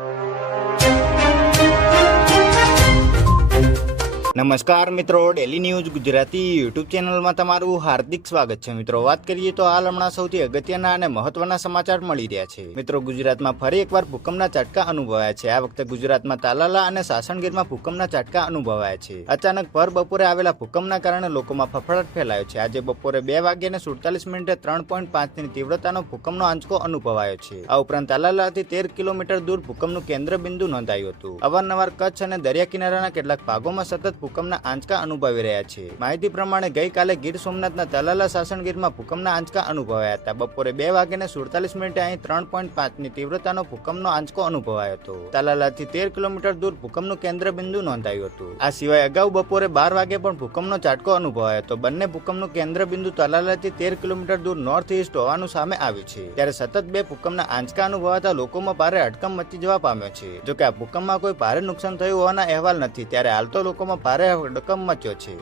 you. નમસ્કાર મિત્રો daily news Gujarati YouTube ચેનલમાં તમારું હાર્દિક સ્વાગત છે. મિત્રો, વાત કરીએ તો હાલ હમણાં સૌથી અગત્યના અને મહત્વના સમાચાર મળી રહ્યા છે. મિત્રો, ગુજરાતમાં ફરી એકવાર ભૂકંપના ઝાટકા અનુભવાયા છે. આ વખતે ગુજરાતમાં તાલાલા અને સાસણગીરમાં ભૂકંપના ચાટકા અનુભવાયા છે. અચાનક ભર બપોરે આવેલા ભૂકંપના કારણે લોકોમાં ફફડાટ ફેલાયો છે. આજે બપોરે બે વાગ્યાને સુડતાલીસ મિનિટે ત્રણ પોઈન્ટ પાંચની તીવ્રતાનો ભૂકંપનો આંચકો અનુભવાયો છે. આ ઉપરાંત તાલાલાથી તેર કિલોમીટર દૂર ભૂકંપનું કેન્દ્ર બિંદુ નોંધાયું હતું. અવારનવાર કચ્છ અને દરિયા કિનારાના કેટલાક ભાગોમાં સતત ભૂકંપના આંચકા અનુભવી રહ્યા છે. માહિતી પ્રમાણે ગઈકાલે ગીર સોમનાથના તલાલા સાસણગીરમાં ભૂકંપના આંચકા અનુભવાયા હતા. બપોરે બે વાગ્યાને સુડતાલીસ મિનિટે અહીં ત્રણ પોઈન્ટ પાંચની તીવ્રતાનો ભૂકંપનો આંચકો અનુભવાયો હતો. તલાલાથી તેર કિલોમીટર દૂર ભૂકંપનું કેન્દ્ર બિંદુ નોંધાયું હતું. આ સિવાય અગાઉ બપોરે બાર વાગે પણ ભૂકંપનો ઝાટકો અનુભવાયો હતો. બંને ભૂકંપનું કેન્દ્ર બિંદુ તલાલાથી તેર કિલોમીટર દૂર નોર્થ ઇસ્ટ હોવાનું સામે આવ્યું છે. ત્યારે સતત બે ભૂકંપના આંચકા અનુભવાતા લોકોમાં ભારે હડકંપ મચી જવા પામ્યો છે. જોકે આ ભૂકંપમાં કોઈ ભારે નુકસાન થયું હોવાના અહેવાલ નથી. ત્યારે હાલ તો લોકોમાં ભારે હડકંપ મચ્યો છે?